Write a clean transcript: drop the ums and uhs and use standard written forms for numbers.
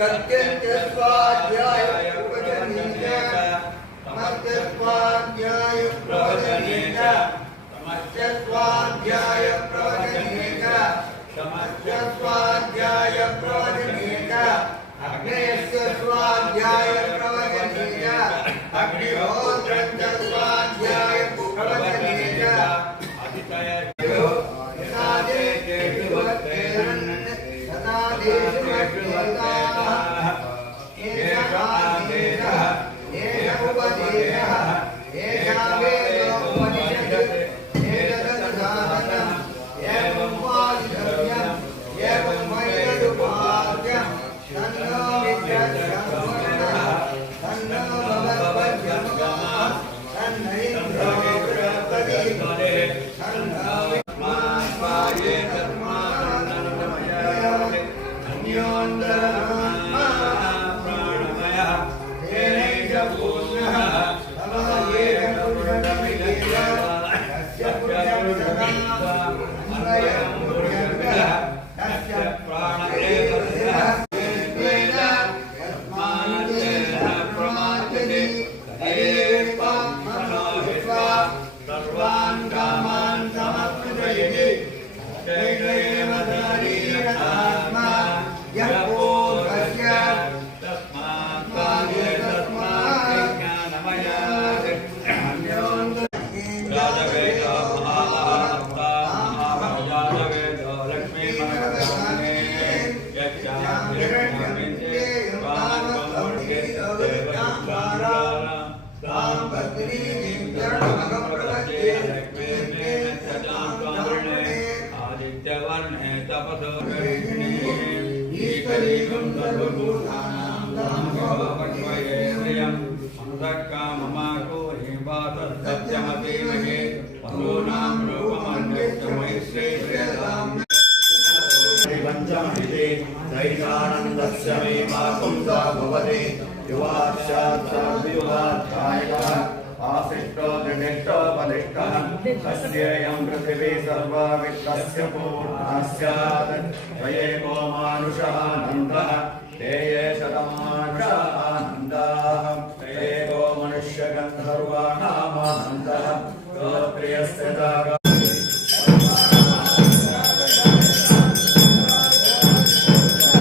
कत्यंच स्वाध्याय प्रवचनीय समस्य स्वाध्याय प्रवचनीय समस्य स्वाध्याय प्रवचनीय समस्य स्वाध्याय प्रवचनीय अग्नेयस्य स्वाध्याय प्रवचनीय अग्निहोत्रस्य स्वाध्याय प्रवचनीय अतिशय सादे केतुवत्तेन सदा देशवत्तेताः एषः आदेशः एषः उपदेशः एषः वेदोपनिषत् एतत् साधनम् एवं वादितव्यम् एवं वैदुपाद्यम् तन्नो विद्यार्थ्यः तन्नो भगवद्गमः तन्नो इन्द्रो बृहस्पतिः तन्नो विद्वान्वाये धर्मानन्दमयः अन्योन्दरमात्मा प्राणमयः तेनैष पूर्णः तमयेन पुरुषमिदेव तस्य पुरुषं अन्वयं पुरुषः तस्य प्राण एव सर्वान् कामान् समर्पयते आत्मा यः पूर्वस्य तस्मात् ज्ञानमयात् राजवेदो महाभारतो लक्ष्मीमहाराणे यज्ञामिरण्यमिते वामकमूर्ते देवतारा तां पत्नीं चरणमगप्रवत्ते लक्ष्मीर्नेन चजान्त्वामृणे आदित्यवर्णे तपसो गृहिणी ईश्वरीकं सर्वभूतानां तां भवपक्वये श्रियम् अमृतकाममाकोहि वातसत्यमतीमहे पशूनां रूपमन्यस्तमैश्रेयतां पञ्चमहिते दैशानन्दस्य मे माकुंसा भवति युवाक्षात्युवाध्यायः आशिष्टो दृढिष्टो बलिष्ठः तस्येयं पृथिवी सर्वा वित्तस्य पूर्णा स्यात् स एको मानुषः न